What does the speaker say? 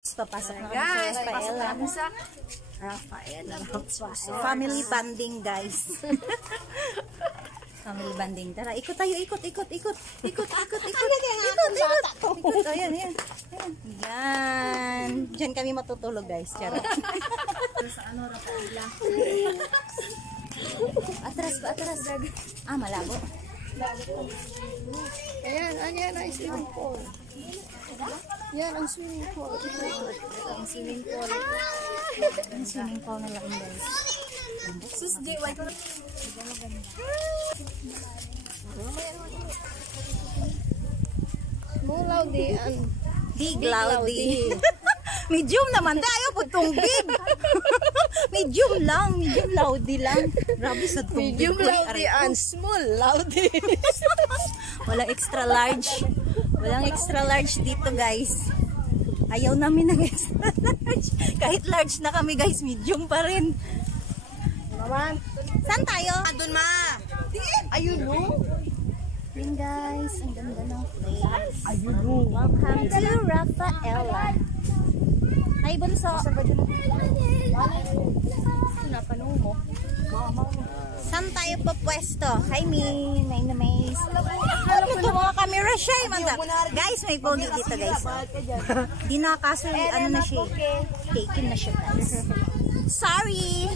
Papasok na guys, Rafaela. Family banding guys. Family banding. Tara, ikot tayo, ikot. Ayan. Yan. Diyan kami matutulog guys. Charot. Sa ano, Rafaela? Atras. Malabo. Ayan, ang swimming pool. Yan, ang swimming pool. Ang swimming pool. Ang swimming pool na lang guys. Sus, J.Y. ko na. Mulaw di. Big Cloudy. Medium naman. Ayaw po itong big. Medium Cloudy lang. Grabe sa itong big. Medium Cloudy and small Cloudy. Walang extra large. Walang extra large dito guys. Ayaw namin ng extra large. Kahit large na kami guys, medium pa rin. Naman. Saan tayo? Andun ma. Ayun no. Yun guys, ang ganda ng place. Ayun no. Welcome to Rafaela. Hi Bunso. Napanong mo. Saan tayo po pwesto? Hi May na May. Ano to mga camera shy man. Guys, may pogi dito guys. Di na kaso ano na siya. Taken na siya guys. Sorry.